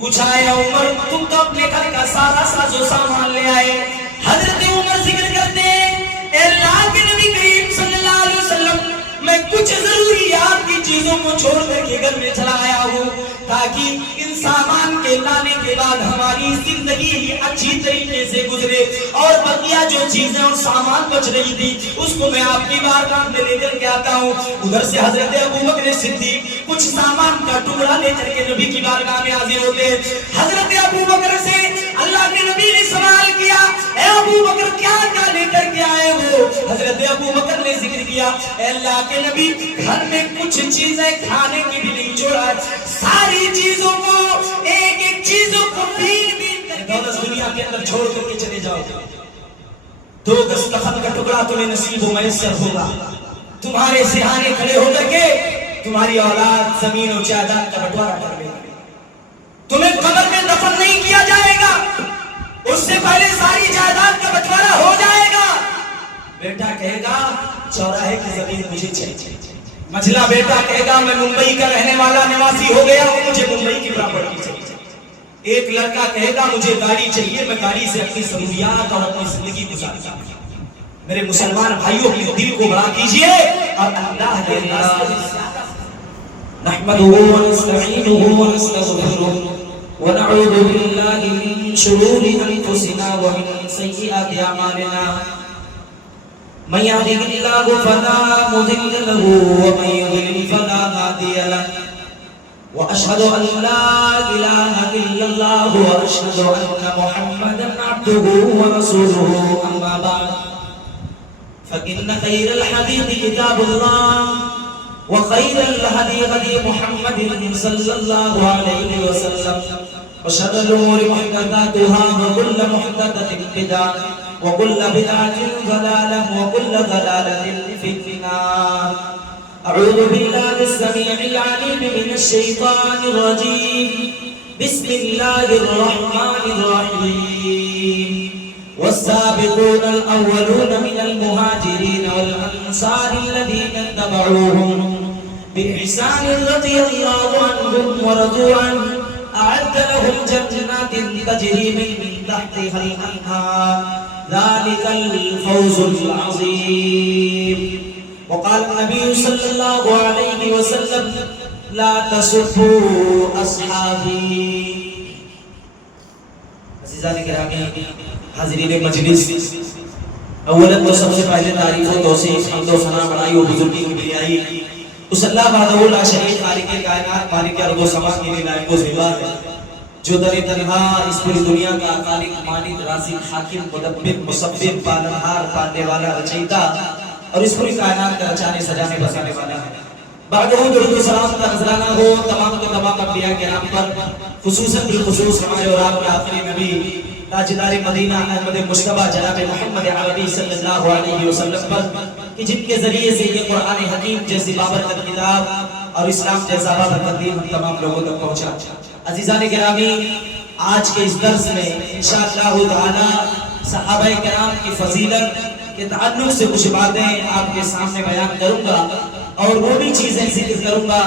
پوچھا اے عمر تم تو اپنے گھر کا سارا ساز و سامان لے آئے. حضرت عمر ذکر کرتے ہیں اے اللہ کے نبی کریم صلی اللہ علیہ وسلم میں کچھ ضروریات کی چیزوں کو چھوڑ کر کے گھر میں چلا آیا ہوں تاکہ ان سامان کے لانے کے بعد ہماری زندگی ہی اچھی طریقے سے گزرے, اور بقیہ جو چیزیں اور سامان بچ رہی تھی اس کو میں آپ کی بارگاہ میں لے کر کے آتا ہوں. ادھر سے حضرت ابو بکر صدیق کچھ سامان کا ٹکڑا لے کر کے نبی کی بارگاہ میں حاضر ہوتے ہیں. حضرت ابو بکر سے اللہ کے نبی نے سوال کیا اے ابو بکر کیا کیا لے کر کے آئے ہو؟ حضرت ابو بکر نے ذکر کیا اے اللہ کے نبی گھر میں کچھ چیزیں کھانے کی بھی نہیں چھوڑا, ساری چیزوں کو ایک ایک چیزوں کو بین بین کر کے دنیا کے اندر چھوڑ کر کے چلے جاؤ. 2 گز تخت کا ٹکڑا تمہیں نصیب و میسر ہوگا, تمہارے سرہانے کھڑے ہو کر کے تمہاری اولاد زمین و جائیداد کا بٹوارا کر لے گی, تمہیں قبر میں دفن نہیں کیا جائے گا, اس سے پہلے ساری جائیداد کا بٹوارا ہو جائے گا. بیٹا کہے گا چوراہے کی زمین مجھے چاہیے, مجھلا بیٹا کہے گا میں ممبئی کا رہنے والا نواسی ہو گیا ہوں, مجھے ممبئی کی پراپرٹی چاہیے. ایک لڑکا کہے گا مجھے گاڑی چاہیے, میں گاڑی سے اپنی ضروریات اور اپنی زندگی گزارتا ہوں. میرے مسلمان بھائیوں کے دل کو بڑا کیجئے اور اللہ کے راستے نحمده ونستعینه ونستغفره ونعوذ بالله من شرور انفسنا ومن سیئات اعمالنا, من يهده الله فلا مضل له ومن يضلل فلا هادي له, واشهد ان لا اله الا الله واشهد ان محمدا عبده ورسوله, اما بعد فإن خير الحديث كتاب الله وخير الهدي هدي محمد صلى الله عليه وسلم, وشر الأمور محدثاتها وكل محدثة بدعة وكل بدعة ضلالة وكل ضلالة في النار. أعوذ بالله السميع العليم من الشيطان الرجيم, بسم الله الرحمن الرحيم. والسابقون الأولون من المهاجرين والأنصار الذين اتبعوهم بإحسان رضي الله عنهم ورضوا عنه, أعد لهم جنات تجري من تحتها الأنهار, ذلك الفوز العظيم. وقال النبي صلى الله عليه وسلم لا تسبوا أصحابي. عزیزان گرامی حاضرین مجلس, اولا تو سب سے پہلے تعریف و توصیف حمد و ثنا بڑائی و بزرگی کی بریائی اس اللہ وحدہ لا شریک خالق کائنات مالک ارض و سما کے لیے لائق و زیبا ہے, جو در تنہا اس پوری دنیا کا خالق مالک رازق حاکم مدبر مصبر پالنہار پالنے والا رچیتا اور اس پوری کائنات کا رچانے سجانے بسانے والا ہے. بعد درود و سلام کا نذرانہ ہو تمام کے تمام انبیاء کرام پر, خصوصاً بالخصوص ہمارے اور آپ کے آخری نبی تاجدار مدینہ احمد مجتبیٰ جناب محمد عربی صلی اللہ علیہ وسلم پر, کہ جن کے ذریعے سے یہ قرآن حکیم جیسی بابرکت کتاب اور اسلام جیسا بابرکت دین ہم تمام لوگوں تک پہنچا. عزیزان گرامی, آج کے اس درس میں انشاءاللہ تعالی صحابہ کرام کی فضیلت کے تعلق سے کچھ باتیں آپ کے سامنے بیان کروں گا, اور وہ بھی چیزیں ذکر کروں گا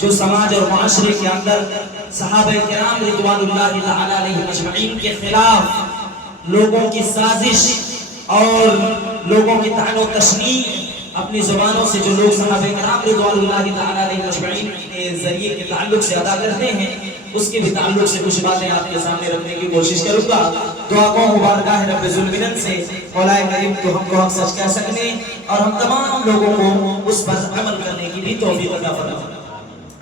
جو سماج اور معاشرے کے اندر صحابہ کرام رضوان اللہ تعالی علیہ مجمعین کے خلاف لوگوں کی سازش اور لوگوں کی طعن و تشنیع اپنی زبانوں سے جو لوگ صحابہ کرام رضوان اللہ تعالی علیہ مجمعین کے ذریعے کے تعلق سے ادا کرتے ہیں, اس کے بھی تعلق سے کچھ باتیں آپ کے سامنے رکھنے کی کوشش کروں گا. دعا کو مبارکہ رب ذوالمنن سے مولا کریم تو ہم کو حق سچ کہہ سکنے اور ہم تمام لوگوں کو اس پر عمل کرنے کی بھی توفیق عطا فرمائے.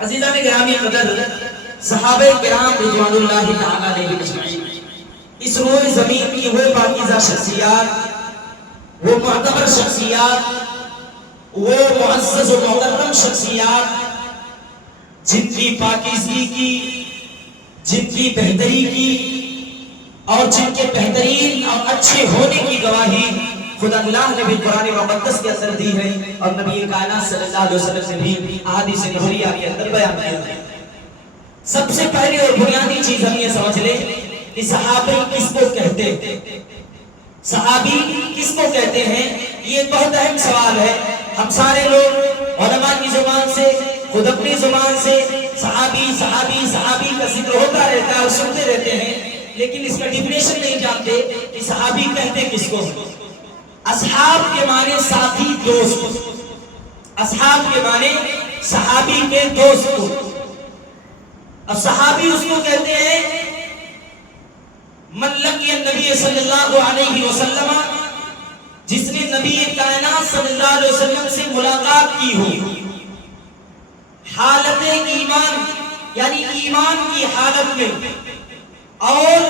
عزیزان گرامی قدر, صحابہ کرام رضوان اللہ تعالی علیہ مجمعین اس روئے زمین کی وہ پاکیزہ شخصیات, وہ معتبر شخصیات, وہ معزز و محترم شخصیات جن کی پاکیزگی کی, جن کی بہتری کی اور جن کے بہترین اور اچھے ہونے کی گواہی خدا اللہ نے بھی قرآن مقدس کے اثر دی ہے, اور نبی کائنات صلی اللہ علیہ وسلم سے بھی احادیث نبویہ کے اندر بیان کیا ہے. سب سے پہلے اور بنیادی چیز ہم یہ سمجھ لیں کہ صحابی کس کو کہتے ہیں, صحابی کس کو کہتے ہیں, یہ بہت اہم سوال ہے. ہم سارے لوگ علماء کی زبان سے, خود اپنی زبان سے صحابی صحابی صحابی کا ذکر ہوتا رہتا ہے اور سنتے رہتے ہیں، لیکن اس کا ڈیفینیشن نہیں جانتے کہ صحابی کہتے کس کو۔ اصحاب کے معنی ساتھی، دوست، اصحاب کے معنی صحابی کے دوست کو۔ اب صحابی اس کو کہتے ہیں من لقی النبی صلی اللہ علیہ وسلم، جس نے نبی کائنات صلی اللہ علیہ وسلم سے ملاقات کی ہو، حالت ایمان یعنی ایمان کی حالت میں، اور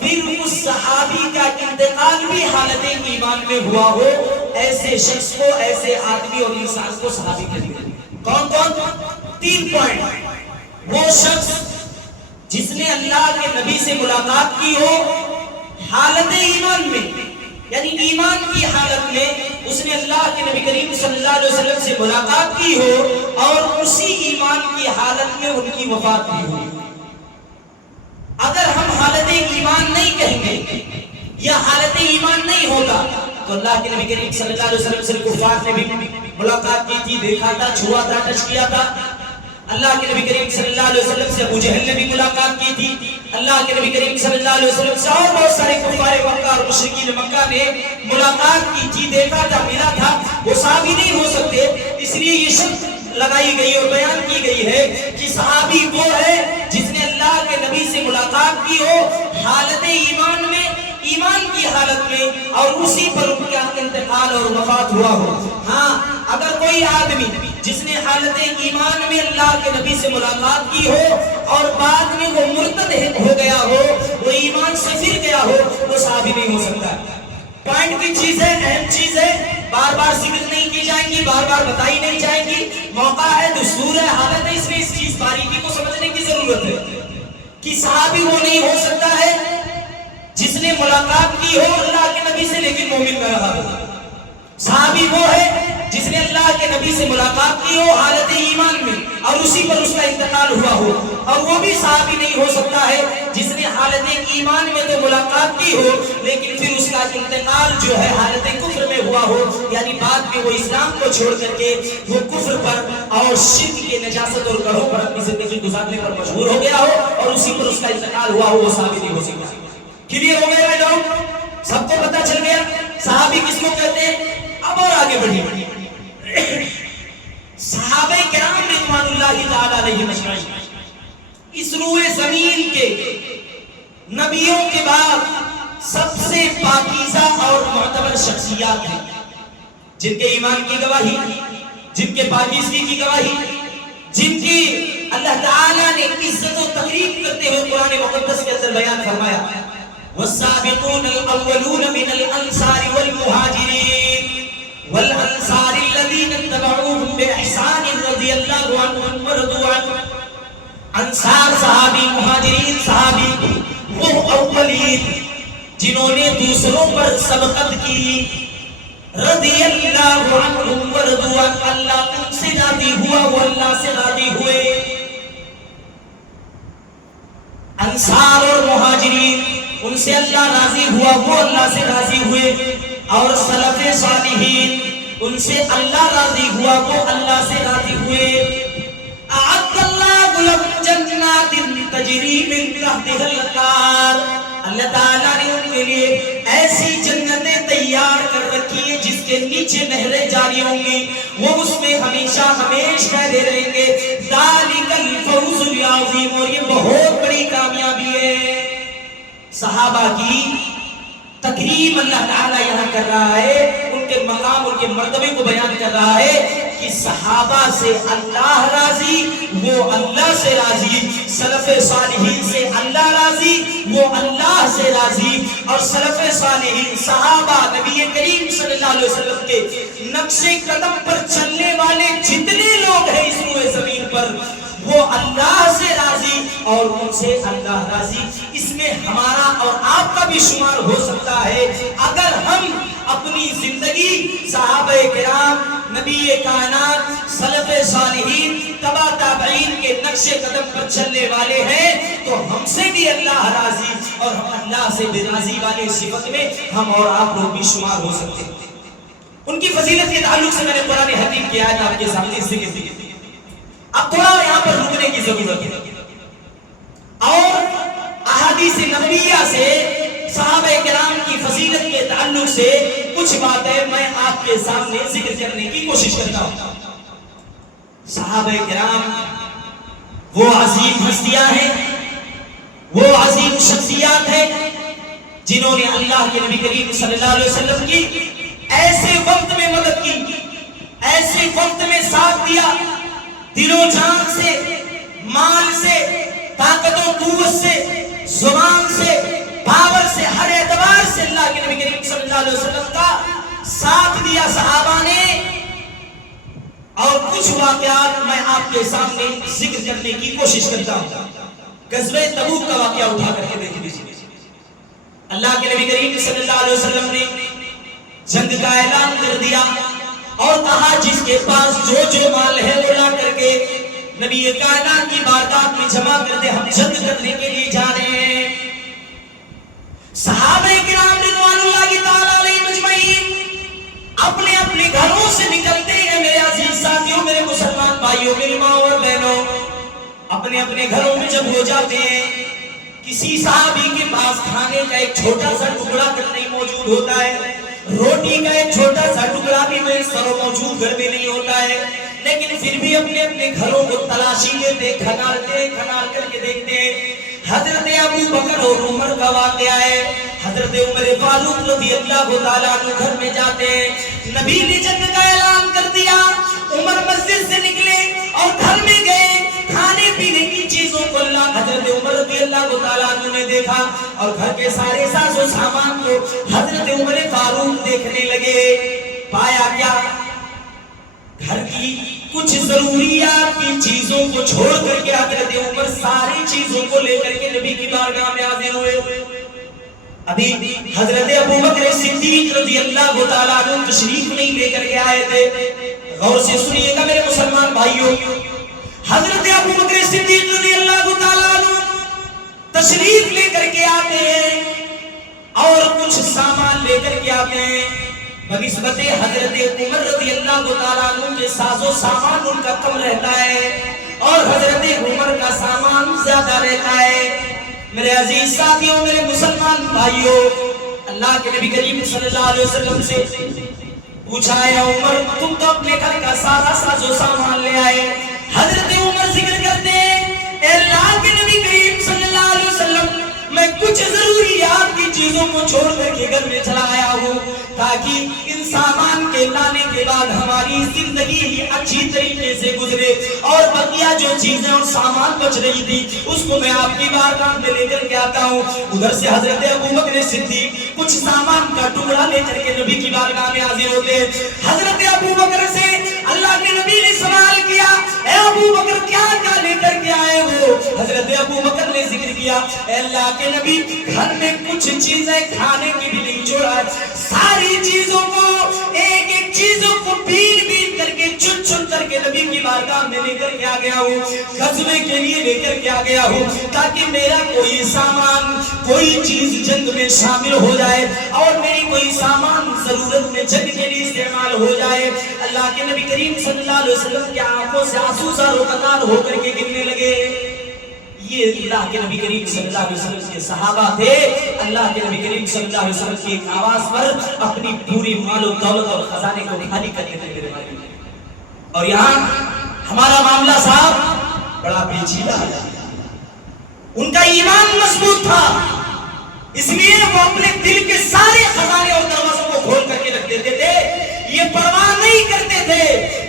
پھر اس صحابی کا انتقال بھی حالت ایمان میں ہوا ہو، ایسے شخص کو، ایسے آدمی اور انسان کو صحابی کہتے ہیں۔ کون کون؟ 3 پوائنٹ۔ وہ شخص جس نے اللہ کے نبی سے ملاقات کی ہو حالت ایمان میں، یعنی ایمان کی حالت میں اس نے اللہ کے نبی کریم صلی اللہ علیہ وسلم سے ملاقات کی ہو، اور اسی ایمان کی حالت میں ان کی وفات بھی ہو۔ اگر ہم حالت ایمان نہیں کہیں گے یا حالت ایمان نہیں ہوگا تو اللہ کے نبی کریم صلی اللہ علیہ وسلم سے کفار نے بھی ملاقات کی تھی، دیکھا تھا، چھوا تھا، ٹچ کیا تھا۔ اللہ کے نبی کریم صلی اللہ علیہ وسلم سے ابو جہل نے بھی ملاقات کی تھی۔ اللہ کے نبی کریم صلی اللہ علیہ وسلم سے اور بہت سارے کفار مکہ اور مشرکین مکہ نے ملاقات کی تھی، دیکھا تھا، ملا تھا۔ وہ صحابی نہیں ہو سکتے، اس لیے یہ شرط لگائی گئی اور بیان کی گئی ہے کہ صحابی وہ ہے جس نے اللہ کے نبی سے ملاقات کی ہو حالت ایمان میں، ایمان کی حالت میں، اور اسی پر ان کا انتقال اور وفات ہوا ہو۔ ہاں، اگر کوئی آدمی جس نے حالت ایمان میں اللہ کے نبی سے ملاقات کی ہو اور بعد میں وہ مرتد ہو گیا ہو، وہ ایمان سے پھر گیا ہو، وہ صحابی نہیں ہو سکتا۔ پوائنٹ کی چیز ہے، اہم چیز ہے، بار بار ذکر نہیں کی جائیں گی، بار بار بتائی نہیں جائیں گی، موقع ہے، دستور ہے، حالت ہے، اس میں اس چیز باریکی کو سمجھنے کی ضرورت ہے کہ صحابی وہ نہیں ہو سکتا ہے جس نے ملاقات کی ہو اللہ کے نبی سے لیکن مومن نہ رہا ہو۔ صحابی وہ ہے جس نے اللہ کے نبی سے ملاقات کی ہو حالت ایمان میں اور اسی پر اس کا انتقال ہوا ہو، اور وہ بھی صحابی نہیں ہو سکتا ہے جس نے حالت ایمان میں تو ملاقات کی ہو لیکن پھر اس کا انتقال جو ہے حالت کفر میں ہوا ہو، یعنی بعد میں وہ اسلام کو چھوڑ کر کے وہ کفر پر اور شرک کے نجاست اور گڑھوں پر اپنی زندگی گزارنے پر مجبور ہو گیا ہو اور اسی پر اس کا انتقال ہوا ہو، وہ صحابی نہیں ہو سکتا۔ کلیئر ہو گیا لوگ؟ سب کو پتہ چل گیا صحابی کس کو کہتے ہیں؟ اب اور آگے بڑھیے۔ صحابہ کرام رضوان اللہ تعالی علیہم اجمعین اس روئے زمین کے نبیوں کے بعد سب سے پاکیزہ اور معتبر شخصیات ہیں، جن کے ایمان کی گواہی، جن کے پاکیزگی کی گواہی، جن کی اللہ تعالیٰ نے عزت و تقریب کرتے ہوئے قرآن مقدس کے اندر بیان فرمایا والسابقون الاولون من الانصار والمہاجرین والانصار الذین اتبعوهم باحسان رضی اللہ عنہم ورضوا عنہ۔ انصار صحابی، مہاجرین صحابی، وہ اولین جنہوں نے دوسروں پر سبقت کی، رضی اللہ عنہم ورضوا عنہ، اللہ ان سے راضی ہوا، وہ اللہ سے راضی ہوئے۔ انصار اور مہاجرین ان سے اللہ راضی ہوا، وہ اللہ سے راضی ہوئے، اور سلف صالحین ان سے اللہ راضی ہوا، وہ اللہ سے راضی ہوئے۔ اعد اللہ لهم جنات تجری من تحتها الانہار، اللہ تعالیٰ نے ان کے لیے ایسی جنتیں تیار کر رکھی ہیں جس کے نیچے نہریں جاری ہوں گی، وہ اس میں ہمیشہ ہمیشہ رہتے رہیں گے۔ ذالک الفوز العظیم، اور یہ بہت بڑی کامیابی ہے۔ صحابہ کی تکریم اللہ تعالیٰ یہاں کر رہا ہے، ان کے مقام، ان کے مرتبے کو بیان کر رہا ہے کہ صحابہ سے اللہ راضی، وہ اللہ سے راضی، سلف صالحین سے اللہ راضی، وہ اللہ سے راضی، اور سلف صالحین صحابہ نبی کریم صلی اللہ علیہ وسلم کے نقش قدم پر چلنے والے جتنے لوگ ہیں اس روئے زمین پر، وہ اللہ سے راضی اور ان سے اللہ راضی۔ اس میں ہمارا اور آپ کا بھی شمار ہو سکتا ہے اگر ہم اپنی زندگی صحابہ کرام، نبی کائنات، سلف صالحین، تبع تابعین کے نقش قدم پر چلنے والے ہیں تو ہم سے بھی اللہ راضی اور ہم اللہ سے بھی راضی والے صفت میں ہم اور آپ لوگ بھی شمار ہو سکتے ہیں۔ ان کی فضیلت کے تعلق سے میں نے قرآن حکیم کی آیت آپ کے سامنے ذکر کی۔ اب تھوڑا یہاں پر رکنے کی ضرورت ہے اور احادیث نبویہ سے صحابہ کرام کی فضیلت کے تعلق سے کچھ باتیں میں آپ کے سامنے ذکر کرنے کی کوشش کرتا ہوں. صحابہ کرام وہ عظیم ہستیاں ہیں، وہ عظیم شخصیات ہیں جنہوں نے اللہ کے نبی کریم صلی اللہ علیہ وسلم کی ایسے وقت میں مدد کی، ایسے وقت میں ساتھ دیا، دل و جان سے، مال سے، طاقت و قوت سے، زبان سے، پاور سے، ہر اعتبار سے اللہ کے نبی کریم صلی اللہ علیہ وسلم کا ساتھ دیا صحابہ نے. اور کچھ واقعات میں آپ کے سامنے ذکر کرنے کی کوشش کرتا ہوں. غزوہ تبوک کا واقعہ اٹھا کر کے دیکھ لیجیے. اللہ کے نبی کریم صلی اللہ علیہ وسلم نے جنگ کا اعلان کر دیا اور کہا جس کے پاس جو جو مال ہے وہ لا کر کے نبی کائنات کی بارگاہ میں جمع کر دے، ہم جنگ کرنے کے لیے جا رہے ہیں. صحابہ کرام رضوان اللہ تعالی علیہ مجمعین اپنے اپنے گھروں سے نکلتے ہیں. میرے عزیز ساتھیوں، میرے مسلمان بھائیوں، میری ماں اور بہنوں، اپنے اپنے گھروں میں جب ہو جاتے ہیں، کسی صحابی کے پاس کھانے کا ایک چھوٹا سا ٹکڑا تک نہیں موجود ہوتا ہے، روٹی کا ایک چھوٹا سا ٹکڑا بھی موجود گھر میں نہیں ہوتا ہے، لیکن پھر بھی اپنے اپنے گھروں کو تلاشی لیتے، کھنال کر کے دیکھتے ہیں. حضرت ابو بکر اور عمر کا واقعہ ہے. حضرت عمر فاروق رضی اللہ تعالیٰ عنہ گھر میں جاتے ہیں. نبی نے جنگ کا اعلان کر دیا. عمر مسجد سے نکلے اور گھر میں گئے، کھانے پینے کی چیزوں کو اللہ حضرت عمر رضی اللہ تعالیٰ عنہ نے دیکھا اور گھر کے سارے ساز و سامان کو حضرت عمر فاروق دیکھنے لگے. پایا کیا؟ گھر کی کچھ ضروریات کی چیزوں کو چھوڑ کر کے حضرت عمر ساری چیزوں کو لے کر کے نبی کی بارگاہ میں حاضر ہوئے. ابھی حضرت ابو بکر صدیق رضی اللہ تعالیٰ عنہ تشریف نہیں لے کر کے آئے تھے. غور سے سنیے گا میرے مسلمان بھائیوں، حضرت ابو بکر صدیق رضی اللہ تعالیٰ عنہ تشریف لے کر کے آتے ہیں اور کچھ سامان لے کر کے آتے ہیں. بنسبت حضرت عمر رضی اللہ تعالیٰ عنہ کے ساز و سامان ان کا کم رہتا ہے اور حضرت عمر کا سامان زیادہ رہتا ہے. میرے عزیز ساتھیوں، میرے مسلمان بھائیوں، اللہ کے نبی کریم صلی اللہ علیہ وسلم سے پوچھا ہے عمر تم تو اپنے گھر کا سارا ساز و سامان لے آئے. حضرت عمر ذکر کرتے ہیں اے اللہ کے نبی کریم صلی اللہ علیہ وسلم میں کچھ ضروریات کی چیزوں کو چھوڑ کر کے گھر میں چلا آیا ہوں تاکہ ان سامان کے لانے کے بعد ہماری زندگی ہی اچھی طریقے سے گزرے اور بقیہ جو چیزیں اور سامان بچ رہی تھی اس کو میں آپ کی بارگاہ میں لے کر کے آتا ہوں. ادھر سے حضرت ابو بکر صدیق کچھ سامان کا ٹکڑا لے کر کے نبی کی بارگاہ میں حاضر ہوتے ہیں. حضرت ابو بکر سے اللہ کے نبی نے سوال کیا اے ابو بکر کیا کیا لے کر کے آئے ہو؟ حضرت ابو بکر نے ذکر کیا اے اللہ کے نبی گھر میں کچھ چیزیں کھانے کی بھی نہیں چھوڑا، ساری چیزوں کو ایک ایک چیزوں کو بین بین کر کے چن چن کر کے نبی کی بارگاہ میں لے کر کے آ گیا ہوں، غزوے کے لیے لے کر کے آ گیا ہوں تاکہ میرا کوئی سامان کوئی چیز جنگ میں شامل ہو جائے اور میری کوئی سامان ضرورت میں جنگ کے لیے استعمال ہو جائے. اللہ کے نبی کریم صلی اللہ علیہ وسلم کی آنکھوں سے آنسو زاروں قطار ہو کر کے گرنے لگے. یہ اللہ کے نبی کریم صلی اللہ علیہ وسلم کے صحابہ تھے. اللہ کے نبی کریم صلی اللہ علیہ وسلم کی ایک آواز پر اپنی پوری مال و دولت اور خزانے کو خالی کرنے لگے. اور یہاں ہمارا معاملہ صاحب بڑا پیچیدہ ہے. ان کا ایمان مضبوط تھا، اس لیے وہ اپنے دل کے سارے خزانے اور دروازوں کو کھول کر کے رکھ دیتے تھے. یہ پرواہ نہیں کرتے تھے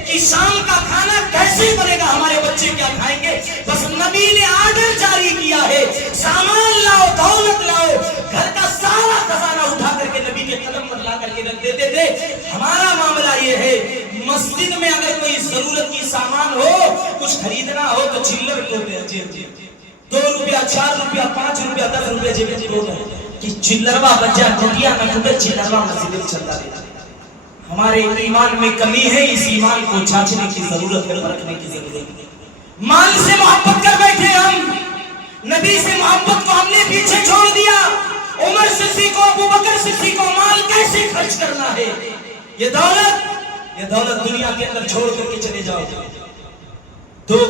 کہ شام کا کھانا کیسے بنے گا، ہمارے بچے کیا کھائیں گے. بس نبی نے آرڈر جاری کیا ہے سامان لاؤ، دولت لاؤ. گھر کا سارا خزانہ اٹھا کر کے نبی کے قدم پر لا کر کے رکھ دیتے تھے. ہمارا معاملہ یہ ہے مسجد میں اگر کوئی ضرورت کی سامان ہو، کچھ خریدنا ہو تو چلر ہوتے ہیں، 2 روپیہ 4 روپیہ 5 روپیہ 10 روپیہ جیب میں ہوتا ہے کہ چلروا بچہ ٹوٹیا نہ ٹوٹے، چلروا مسجد میں چلتا رہتا. ہمارے ایمان میں کمی ہے، اس ایمان کو چاچنے کی ضرورت ہے، رکھنے کی ضرورت ہے. مال سے محبت کر بیٹھے ہم، نبی سے محبت کو ہم نے پیچھے چھوڑ دیا. عمر صدیق کو، ابو بکر صدیق کو مال کیسے خرچ کرنا ہے، یہ دولت دنیا کے اندر چھوڑ کر کے چلے جاؤ. 2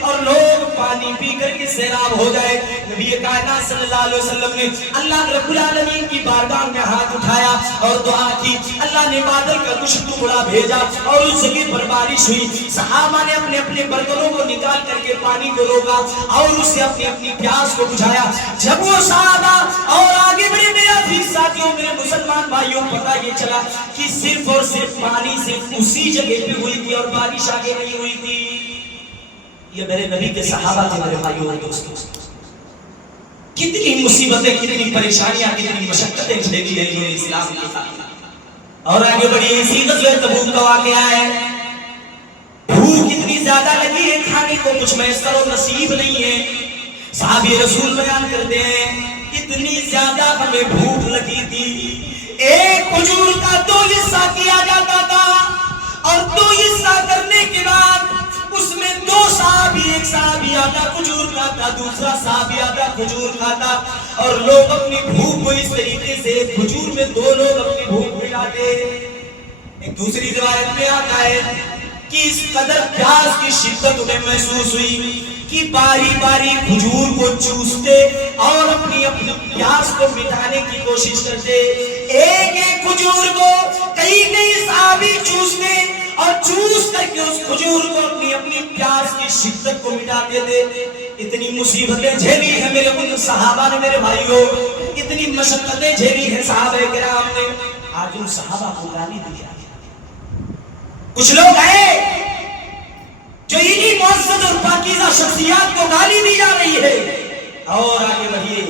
اور لوگ پانی پی کر کے سیراب ہو جائے۔ نبی کائنات صلی اللہ علیہ وسلم نے اللہ رب العالمین کی بارگاہ میں ہاتھ اٹھایا اور دعا کی، اللہ نے بادل کا کچھ ٹکڑا بھیجا اور اس جگہ پر بارش ہوئی۔ صحابہ نے اپنے اپنے برتنوں کو نکال کر کے پانی کو روکا اور اس سے اپنی اپنی پیاس کو بجھایا۔ جب وہ صحابہ اور آگے بڑھے میرے عزیز ساتھیوں، میرے مسلمان بھائیوں، پتہ یہ چلا کہ صرف اور صرف پانی صرف اسی جگہ پہ ہوئی تھی اور بارش آگے نہیں ہوئی تھی۔ یہ میرے نبی کے صحابہ تھے میرے بھائیوں اور دوستوں۔ کتنی مصیبتیں، کتنی پریشانیاں، کتنی مشقتیں جھیلی ہے انہوں نے اسلام کے ساتھ۔ اور آگے بڑی اسی غزوہ تبوک کا واقعہ ہے۔ بھوک اتنی زیادہ لگی ہے، کھانے کو کچھ میسر و نصیب نہیں ہے۔ صحابی رسول بیان کرتے ہیں اتنی زیادہ ہمیں بھوک لگی تھی، ایک کھجور کا 2 حصہ کیا جاتا تھا اور 2 حصہ کرنے کے بعد اس میں 2 صحابی، ایک صحابی آدھا کھجور کھاتا، دوسرا صحابی آدھا کھجور کھاتا، اور لوگ اپنی بھوک کو اس طریقے سے کھجور میں 2 لوگ اپنی بھوک مٹاتے۔ ایک دوسری روایت میں آتا ہے کہ اس قدر پیاس کی شدت انہیں محسوس ہوئی کہ باری باری کھجور کو چوستے اور اپنی اپنی پیاس کو مٹانے کی کوشش کرتے۔ ایک ایک کھجور کو کئی صحابی چوستے اور چوس کر کے اس کھجور کو اپنی اپنی پیاس کی شدت کو مٹاتے تھے۔ اتنی مصیبتیں جھیلی ہیں میرے ان صحابہ نے، میرے بھائیوں، اتنی مشقتیں جھیلی ہیں صحابہ کرام نے۔ آج ان صحابہ کو گالی دی جائے۔ کچھ لوگ ہیں جو انہی معزز اور پاکیزہ شخصیات کو گالی دی جا رہی ہے۔ اور آگے بڑھیے،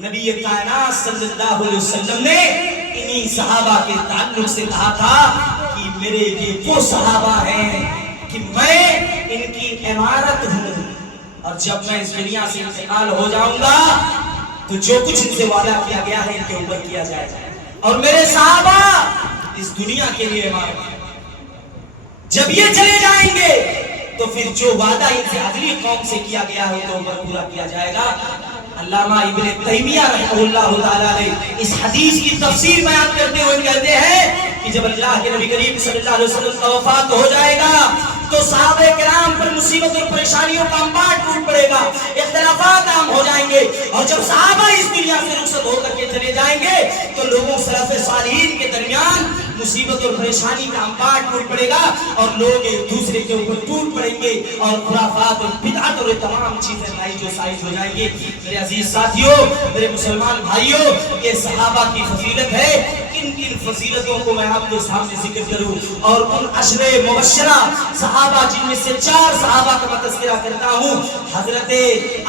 نبی کائنات صلی اللہ علیہ وسلم نے انہی صحابہ کے تعلق سے کہا تھا کہ میرے یہ وہ صحابہ ہیں کہ میں ان کی عمارت ہوں، اور جب میں اس دنیا سے انتقال ہو جاؤں گا تو جو کچھ ان سے وعدہ کیا گیا ہے ان کے اوپر کیا جائے گا، اور میرے صحابہ اس دنیا کے لیے عمارت ہیں۔ جب یہ چلے جائیں گے تو پھر جو وعدہ ان سے اگلی قوم سے کیا گیا ہے تو اوپر پورا کیا جائے گا۔ علامہ ابن تیمیہ رحمہ اللہ تعالیٰ نے اس حدیث کی تفسیر بیان کرتے ہوئے کہتے ہیں کہ جب اللہ کے نبی کریم صلی اللہ علیہ وسلم کا وفات ہو جائے گا تو صحابہ کرام پر مصیبت اور پریشانیوں کا انبار ٹوٹ پڑے گا، اختلافات عام ہو جائیں گے، اور جب صحابہ اس دنیا سے رخصت ہو کر کے چلے جائیں گے تو لوگوں سلف صالحین کے درمیان مصیبت اور پریشانی کا انبار ٹوٹ پڑے گا، اور لوگ ایک دوسرے کے اوپر ٹوٹ پڑیں گے اور خرافات اور بدعت اور تمام چیزیں نائج و سائج ہو جائیں گی۔ میرے عزیز ساتھیوں، میرے مسلمان بھائیوں، یہ صحابہ کی فضیلت ہے۔ کن کن فضیلتوں کو میں آپ کے سامنے ذکر کروں، اور ان عشرے مبشرہ صحابہ جن میں سے 4 صحابہ کا میں تذکرہ کرتا ہوں۔ حضرت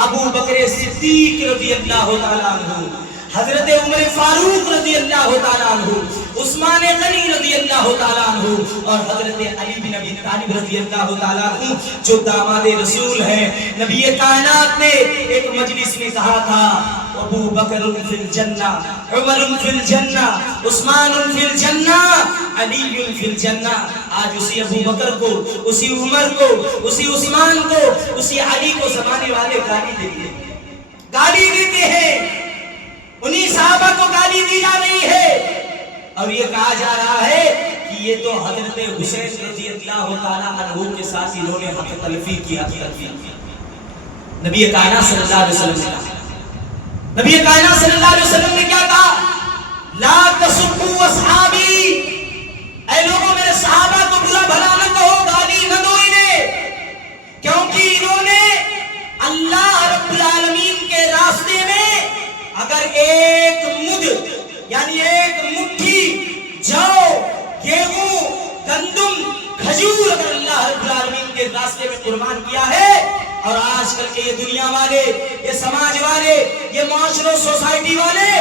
ابو بکر صدیق رضی اللہ تعالیٰ عنہ، حضرت عمر فاروق رضی اللہ تعالیٰ عنہ، عثمان غنی رضی اللہ تعالیٰ عنہ، اور حضرت علی بن ابی طالب رضی اللہ تعالیٰ عنہ جو داماد رسول ہیں۔ نبی کائنات نے ایک مجلس میں کہا تھا ابو بکر فی الجنہ، عمر فی الجنہ، عثمان فی الجنہ، علی فی الجنہ۔ آج اسی ابو بکر کو، اسی عمر کو، اسی عثمان کو، اسی علی کو زمانے والے گالی دیتے ہیں، انہی صحابہ کو گالی دی جا رہی ہے، اور یہ کہا جا رہا ہے کہ یہ تو حضرت حسین رضی اللہ تعالیٰ عنہ کے ساتھ انہوں نے حق تلفی کیا۔ نبی کائنات صلی اللہ علیہ وسلم نے کہا، نبی کائنات صلی اللہ علیہ وسلم نے کیا کہا؟ لا تسبوا اصحابی، اے لوگوں میرے صحابہ کو برا بھلا نہ کہو، گالی نہ دو انہیں، کیونکہ انہوں نے اللہ رب العالمین کے راستے میں اگر ایک مد یعنی ایک مٹھی جو، گیہوں، گندم، کھجور اگر اللہ رب العالمین کے راستے میں قربان کیا ہے، اور آج کل کے یہ دنیا والے، یہ سماج والے، یہ معاشرہ سوسائٹی والے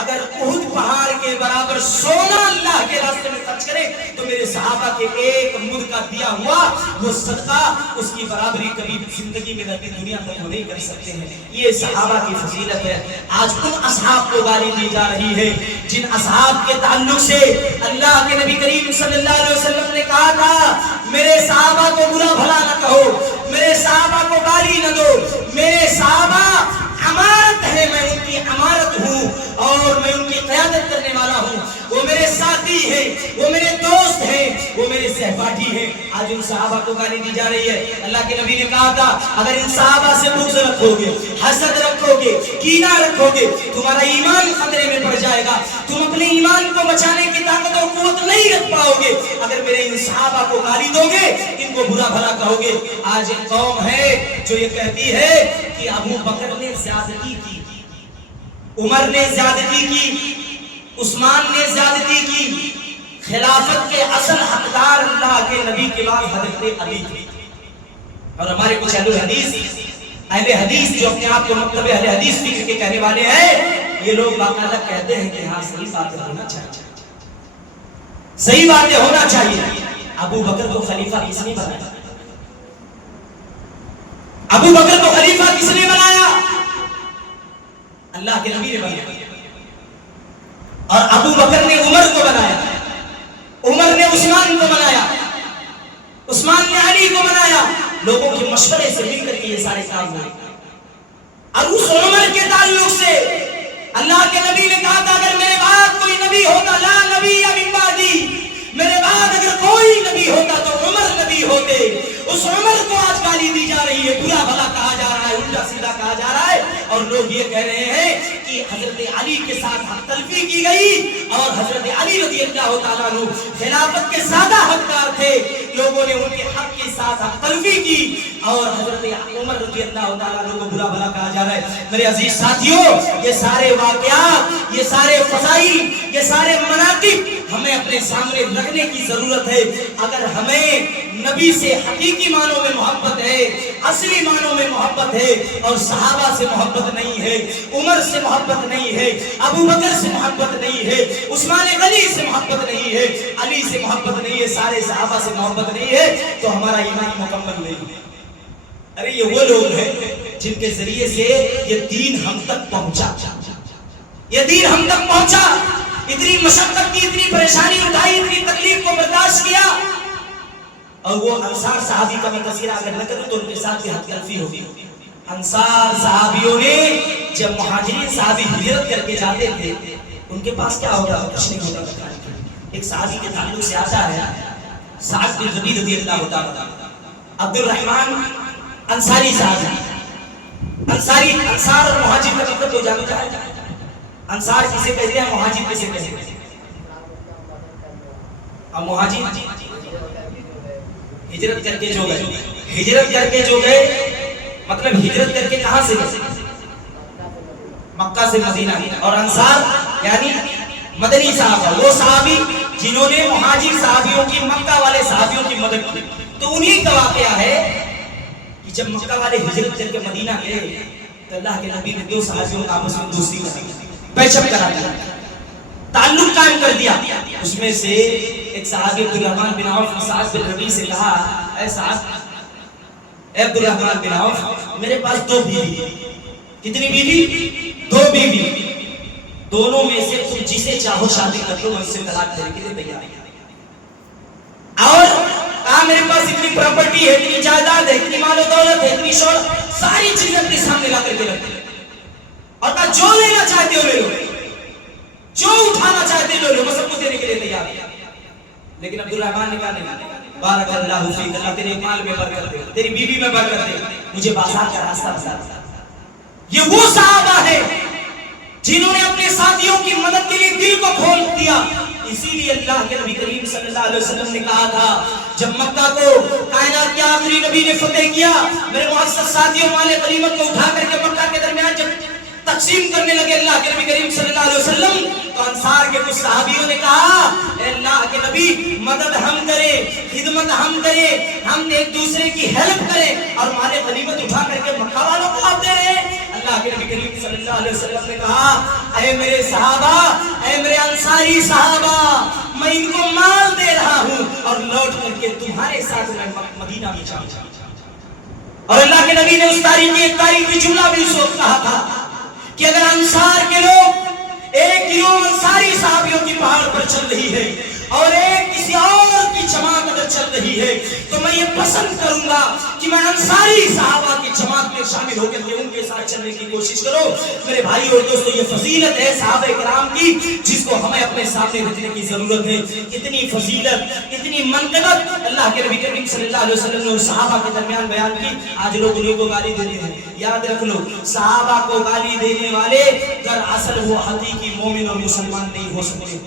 اگر احد پہاڑ کے برابر سونا اللہ کے راستے میں خرچ کرے تو میرے صحابہ کے ایک مد کا دیا ہوا وہ صدقہ اس کی برابری کبھی زندگی میں رہتی دنیا تک وہ نہیں کر سکتے ہیں۔ یہ صحابہ کی فضیلت ہے۔ آج ان اصحاب کو گالی دی جا رہی ہے جن اصحاب کے تعلق سے اللہ کے نبی کریم صلی اللہ علیہ وسلم نے کہا تھا میرے صحابہ کو برا بھلا نہ کہو، میرے صحابہ کو گالی نہ دو، میرے صحابہ امانت ہے، میں ان کی امانت ہوں اور میں ان کی قیادت کرنے والا ہوں، وہ میرے ساتھی ہیں، وہ میرے دوست ہیں، وہ میرے سہپاٹھی ہیں۔ آج ان صحابہ کو گالی دی جا رہی ہے. اللہ کے نبی نے کہا تھا اگر ان صحابہ سے بغض رکھو گے, حسد رکھو گے, کینہ رکھو گے, تمہارا ایمان خطرے میں پڑ جائے گا, تم اپنے ایمان کو بچانے کی طاقت اور قوت نہیں رکھ پاؤ گے اگر میرے ان صحابہ کو گالی دو گے, ان کو برا بھلا کہو گے. آج ایک قوم ہے جو یہ کہتی ہے کہ ابو بکر نے زیادتی کی, عمر نے زیادتی کی, عثمان نے زیادتی کی, خلافت کے اصل حقدار اللہ کے نبی کے بعد حضرت علی تھے. اور ہمارے کچھ اہل حدیث جو اپنے آپ کو مکتب اہل حدیث فکر کے کہنے والے ہیں, یہ لوگ باقاعدہ کہتے ہیں کہ ہاں صحیح باتیں ہونا چاہیے, صحیح باتیں ہونا چاہیے. ابو بکر کو خلیفہ کس نے بنایا؟ ابو بکر کو خلیفہ کس نے بنایا؟ اللہ کے نبی نے بنایا. اور ابو بکر نے عمر کو بنایا, عمر نے عثمان کو بنایا, عثمان نے علی کو بنایا. لوگوں کے مشورے سے مل کر کے یہ سارے کام ہوئے. اور اس عمر کے تعلق سے اللہ کے نبی نے کہا تھا اگر میرے بعد کوئی نبی ہوتا, لا نبی من بعدی, میرے بعد اگر کوئی نبی ہوتا تو عمر نبی ہوتے. اس عمر کو آج گالی دی جا رہی ہے, برا بھلا کہا جا رہا ہے, الٹا سیدھا کہا جا رہا ہے. اور لوگ یہ کہہ رہے ہیں کہ حضرت علی کے ساتھ حق تلفی کی گئی اور حضرت علی رضی اللہ تعالیٰ عنہ خلافت کے زیادہ حقدار تھے, لوگوں نے ان کے حق کے ساتھ حق تلفی کی اور حضرت عمر رضی اللہ تعالیٰ عنہ کو برا بھلا کہا جا رہا ہے. میرے عزیز ساتھیوں, یہ سارے واقعات, یہ سارے فضائل, یہ سارے مناقب ہمیں اپنے سامنے رکھنے کی ضرورت ہے. اگر ہمیں نبی سے حقیقی معنوں میں محبت ہے, اصلی معنوں میں محبت ہے, اور صحابہ سے محبت نہیں ہے, عمر سے محبت نہیں ہے, ابو بکر سے محبت نہیں ہے, عثمان غنی سے محبت نہیں ہے, علی سے محبت نہیں ہے, سارے صحابہ سے محبت نہیں ہے, تو ہمارا ایمان مکمل نہیں ہے. ارے یہ وہ لوگ ہیں جن کے ذریعے سے یہ دین ہم تک پہنچا, یہ دین ہم تک پہنچا. اتنی مشقت کی, اتنی پریشانی اٹھائی, اتنی تکلیف کو برداشت کیا. اور وہ انصار صحابی کا میں تذکرہ اگر نہ کروں تو ان کے ساتھ بھی حد تلفی ہوگی. انصار صحابیوں نے جب مہاجرین صحابی ہجرت کر کے جاتے تھے, ان کے پاس کیا ہوتا ہے؟ کچھ نہیں ہوتا. ایک صحابی کے تعلق سے آتا ہے سعد بن ربیع رضی اللہ تعالیٰ, عبد الرحمن انصاری صحابی. انصار اور مہاجر کا مطلب تو جانتا ہے, انصار کسے کہتے ہیں, مہاجر کسے کہتے ہیں؟ اب مہاجر ہجرت کر کے جو گئے, ہجرت کر کے جو گئے مطلب ہجرت کر کے کہاں سے گئے؟ مکہ سے مدینہ. اور انصار یعنی مدنی صحابہ, وہ صحابی جنہوں نے مہاجر صحابیوں کی, مکہ والے صحابیوں کی مدد کی. تو انہی کا واقعہ ہے کہ جب مکہ والے ہجرت کر کے مدینہ گئے تو اللہ کے نبی نے دو صحابیوں کا آپس میں دوستی کر دی, پیچھک کرا دیا, تعلق قائم کر دیا. اس میں سے ایک صحابی عبد الرحمن بن عوف سعد بن ربیع سے کہا, اے سعد, اے عبد الرحمن بن عوف, میرے پاس دو بیوی. کتنی بیوی؟ دو بیوی. دونوں میں سے تم جسے چاہو شادی کر لو, میں اس سے طلاق دینے کے لیے تیار ہوں. اور کہا میرے پاس اتنی پراپرٹی ہے, اتنی جائیداد ہے, اتنی مال و دولت ہے, اتنی شہرت, ساری چیزیں اپنے سامنے لا کر کے رکھتے. اور کہا جو لینا چاہتے ہو لے لو, جو اٹھانا چاہتے ہو لے لو, میں سب کو دینے کے لیے تیار ہوں. لیکن عبد الرحمن نے کہا نہیں, بارک اللہ فیک, اللہ تیرے مال میں برکت دے, تیری بیوی میں برکت دے, مجھے بازار کا راستہ بتا. یہ وہ صحابہ ہے جنہوں نے اپنے ساتھیوں کی مدد کے لیے دل کو کھول دیا. اسی لیے اللہ کے نبی کریم صلی اللہ علیہ وسلم نے کہا تھا جب مکہ کو کائنات کے آخری نبی نے فتح کیا, میرے معزز ساتھیوں, مال غنیمت کو اٹھا کر کے مکہ کے درمیان جب تقسیم کرنے لگے اللہ کے نبی کریم صلی اللہ علیہ وسلم, تو انصار کے کچھ صحابیوں نے کہا اے اللہ کے نبی, مدد ہم کریں, خدمت ہم کریں, ہم ایک دوسرے کی ہیلپ کریں, اور مال غنیمت اٹھا کر کے مکہ والوں کو آپ دے رہے ہیں. اللہ کے نبی کریم صلی اللہ علیہ وسلم نے کہا اے میرے صحابہ, اے میرے انصاری صحابہ, میں ان کو مال دے رہا ہوں اور لوٹ کر کے تمہارے ساتھ میں مدینہ میں جاؤں. اور اللہ کے نبی نے اس تاریخی جملہ بھی سوچ کہا تھا کہ اگر انصار کے لوگ ایک یوم انصاری صحابیوں کی پہاڑ پر چل رہی ہے اور ایک کسی اور کی جماعت اگر چل رہی رہی ہے تو میں یہ پسند کروں گا کہ میں انصاری صحابہ کی جماعت میں شامل ہو کر کے ان کے ساتھ چلنے کی کوشش کرو۔ میرے بھائی اور دوستو، یہ فضیلت ہے صحابہ کرام کی جس کو ہمیں اپنے سامنے رکھنے کی ضرورت ہے۔ اتنی فضیلت، اتنی منقبت اللہ کے نبی کریم صلی اللہ علیہ وسلم نے صحابہ کے درمیان بیان کی۔ آج لوگ انہیں کو گالی دیتے ہیں، یاد رکھ لو صحابہ کو گالی دینے والے دراصل وہ حقیقی مومن اور مسلمان نہیں ہو سکتے،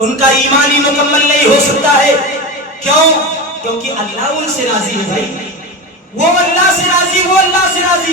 ان کا ایمان ہی مکمل نہیں ہو سکتا ہے۔ کیوں؟ کیونکہ اللہ ان سے راضی ہے بھائی، وہ اللہ سے راضی، وہ اللہ سے راضی،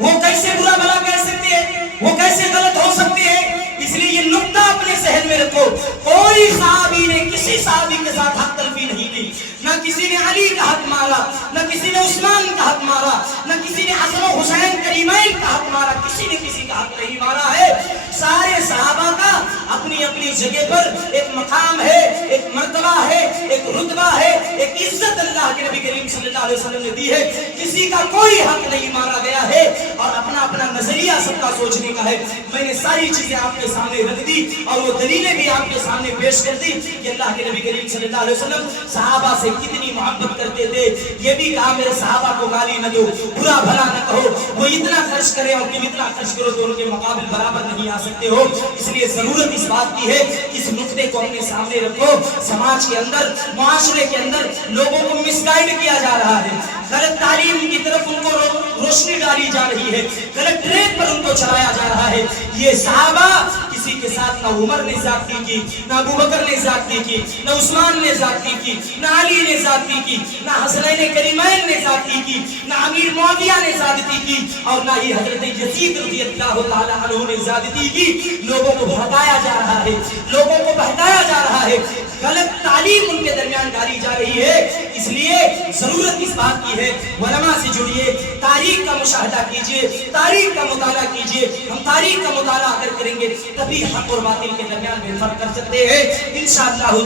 وہ کیسے برا بھلا کہہ سکتے ہیں، وہ کیسے غلط ہو سکتے ہیں؟ اس لیے یہ نقطہ اپنے ذہن میں رکھو، کوئی صحابی نے کسی صحابی کے ساتھ حق تلفی نہیں کی، نہ کسی نے علی کا حق مارا، نہ کسی نے عثمان کا حق مارا، نہ کسی نے حسن و حسین کریمین کا حق مارا، کسی نے کسی کا حق نہیں مارا ہے۔ سارے صحابہ کا اپنی اپنی جگہ پر ایک مقام ہے، ایک مرتبہ ہے، ایک رتبہ ہے، ایک عزت اللہ کے نبی کریم صلی اللہ علیہ وسلم نے دی ہے۔ کسی کا کوئی حق نہیں مارا گیا ہے اور اپنا اپنا نظریہ سب کا سوچنے کا ہے۔ میں نے ساری چیزیں آپ کے سامنے رکھ دی اور وہ دلیلیں بھی آپ کے سامنے پیش کر دی کہ اللہ کے نبی کریم صلی اللہ علیہ وسلم صحابہ سے کتنی محبت کرتے تھے۔ یہ بھی کہا میرے صحابہ کو گالی نہ دو، برا بھلا نہ کہو، وہ اتنا خرچ کرے اور تم اتنا خرچ کرو تو ان کے مقابل برابر نہیں آ سکتے ہو۔ اس لیے ضرورت اس بات کی ہے کہ اس نقطے کو اپنے سامنے رکھو۔ سماج کے اندر، معاشرے کے اندر لوگوں کو مس گائیڈ کیا جا رہا ہے، غلط تعلیم کی طرف ان کو روشنی ڈالی جا رہی ہے، غلط ٹریک پر ان کو چلایا جا رہا ہے۔ یہ صحابہ کسی کے ساتھ نہ عمر نے زیادتی کی، نہ ابوبکر نے زیادتی کی، نہ عثمان نے زیادتی کی، نہ علی نے زیادتی کی، نہ حسنین کریمین نے زیادتی کی، نہ امیر معاویہ نے زیادتی کی، اور نہ ہی حضرت یزید رضی اللہ تعالی عنہ نے زیادتی کی۔ لوگوں کو بہتایا جا رہا ہے، لوگوں کو بہتایا جا رہا ہے، غلط تعلیم ان کے درمیان ڈالی جا رہی ہے۔ اس لیے ضرورت اس بات کی ہے علماء سے جڑیے، تاریخ کا مشاہدہ کیجئے، تاریخ کا مطالعہ کیجئے۔ ہم تاریخ کا مطالعہ اگر کریں گے تبھی حق اور باطل کے درمیان میں فرق کر سکتے ہیں انشاءاللہ۔